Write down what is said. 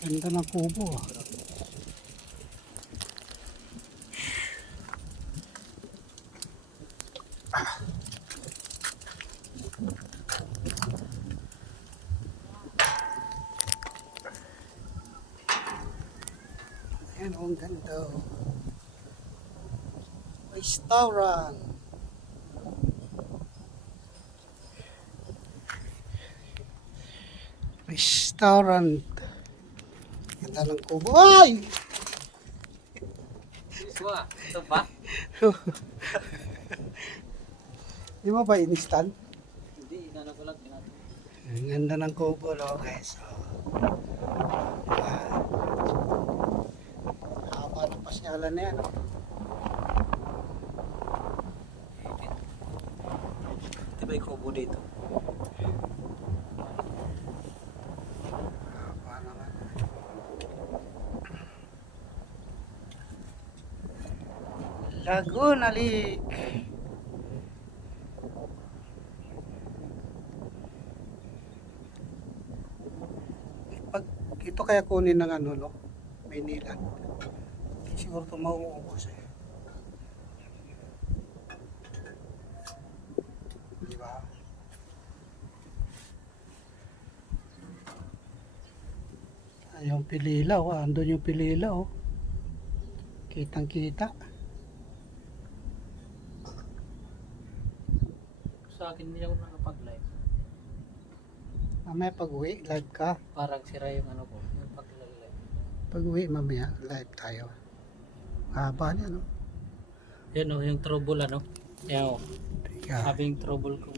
Ganda ng kubo ah. Ayan, ang ganda oh. Restaurant. Restaurant. Ganda ng kubo. Ay! Iswa, ito ba? Di mo ba inistan? Hindi, inano ko lang tinatin. Ang ganda ng kubo, no, guys. So, haba ng pasyalan na yan. No? Ito ba yung kubo dito? Haba naman. Laguna Lake. Pag ito kaya kunin ng ano, no? Maynila. Hindi siguro ito mauubos eh. Di ba? Yung Pilila, oh. Andun yung Pilila, oh. Kitang kita. Sa akin hindi ako nakapag-live. Mamaya pag uwi, live ka. Parang sira yung ano ko, yung pag-live. Pag uwi, mamaya, live tayo. Haba niya, no? Yan o, yung trouble ano. Yan o, Yeah. having trouble ko.